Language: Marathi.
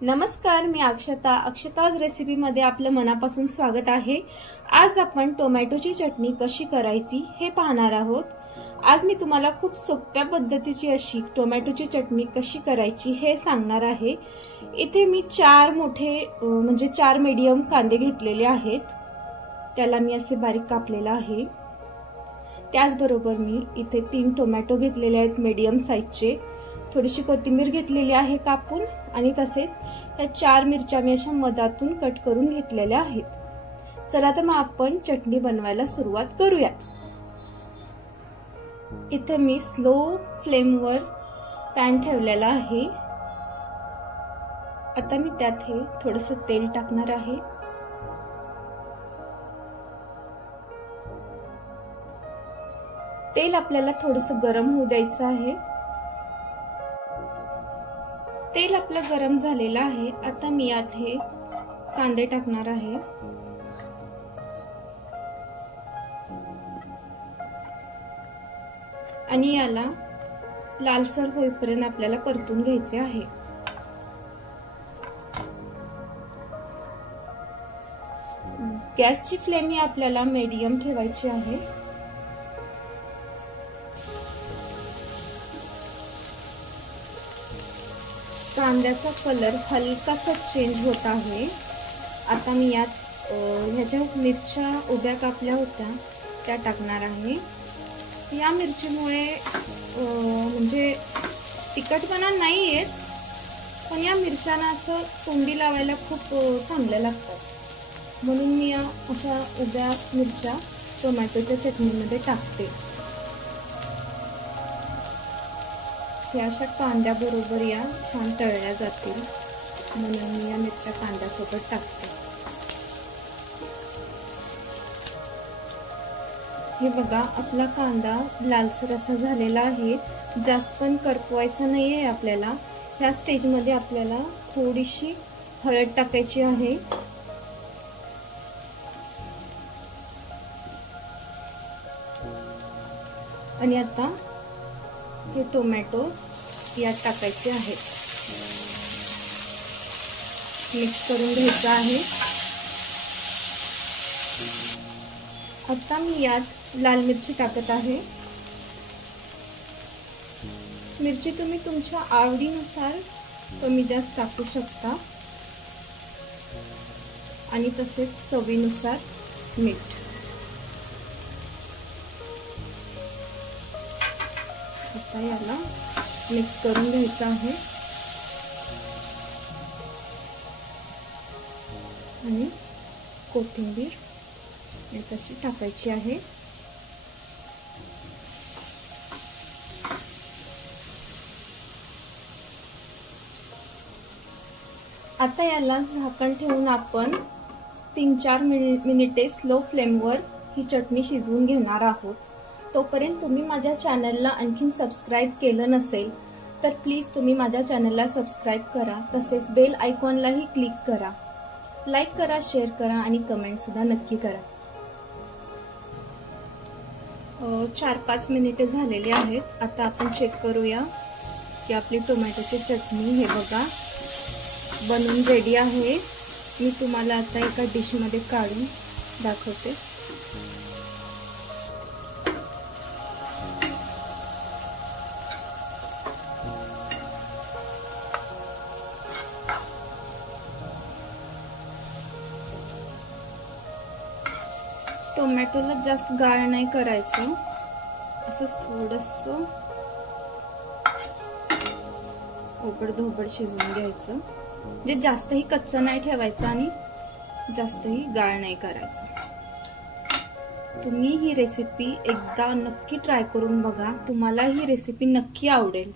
नमस्कार, मी अक्षताज रेसिपीमध्ये आपलं मनापासून स्वागत आहे। आज आपण टोमॅटोची चटणी कशी करायची हे पाहणार आहोत। आज मी तुम्हाला खूप सोप्या पद्धतीची अशी टोमॅटोची चटणी कशी करायची हे सांगणार आहे। इथे मी 4 मीडियम कांदे घेतलेले आहेत, त्याला मी असे बारीक कापलेला आहे। त्याचबरोबर मी इथे 3 टोमॅटो घेतलेले आहेत मीडियम साइजचे, थोडीशी कोथिंबीर घेतलेली आहे कापून, आणि तसेच या 4 मिरच्या मी अशा मधातून कट करून घेतलेल्या आहेत। चला तर मग आपण चटणी बनवायला सुरुवात करूया। इथे मी स्लो फ्लेमवर पॅन ठेवलेला आहे। आता मी त्यात हे थोडंसं तेल टाकणार आहे। तेल आपल्याला थोडंसं गरम होऊ द्यायचं आहे। तेल आपलं गरम झालेलं आहे। आता मी यात हे कांदे टाकणार आहे। आणि याला लालसर होईपर्यंत आपल्याला परतून घ्यायचे आहे। गॅसची फ्लेम ही आपल्याला मीडियम ठेवायची आहे। कांद्याचा कलर हलकासा चेंज होत आहे। आता मी यात ह्याच्या मिरच्या उभ्या कापल्या होत्या त्या टाकणार आहे। या मिरचीमुळे म्हणजे तिखटपणा नाही येत, पण या मिरच्यांना असं तोंडी लावायला खूप चांगल्या लागतात, म्हणून मी या अशा उभ्या मिरच्या टोमॅटोच्या चटणीमध्ये टाकते। हे अशा कांद्याबरोबर या छान तळल्या जातील, म्हणून मी या मिरच्या कांद्यासोबत टाकते। हे बघा, आपला कांदा लालसर असा झालेला आहे, जास्त पण करपवायचा नाहीये आपल्याला। ह्या स्टेजमध्ये आपल्याला थोडीशी हळद टाकायची आहे। आणि आता हे टोमॅटो यात टाकायचे आहेत, मिक्स करून घ्यायचं आहे। आता मी यात लाल मिरची टाकत आहे। मिरची तुम्ही तुमच्या आवडीनुसार कमी जास्त टाकू शकता, आणि तसेच चवीनुसार मीठ। आता याला मिक्स करून घ्यायचं आहे आणि कोथिंबीर तशी टाकायची आहे। आता याला झाकण ठेवून आपण 3-4 मिनिटे स्लो फ्लेमवर ही चटणी शिजवून घेणार आहोत। तोपर्यंत तुम्ही माझ्या चॅनलला आणखीन सबस्क्राइब केलं नसेल तर प्लीज तुम्ही माझ्या चॅनलला सबस्क्राइब करा, तसेच बेल आयकॉनलाही क्लिक करा, लाईक करा, शेअर करा आणि कमेंट सुद्धा नक्की करा। 4-5 मिनिटे झालेली आहेत। आता आपण चेक करूया की आपली टोमॅटोची चटणी हे बघा बनवून रेडी आहे। मी तुम्हाला आता एका डिश मध्ये काढून दाखवते। टोमॅटोला जास्त गाळ नाही करायचं, असंच थोडंसं ओबड-धोबड शिजवून घ्यायचं, म्हणजे जास्तही कच्चं नाही ठेवायचं आणि जास्तही गाळ नाही करायचं। तुम्ही ही रेसिपी एकदा नक्की ट्राय करून बघा, तुम्हाला ही रेसिपी नक्की आवडेल।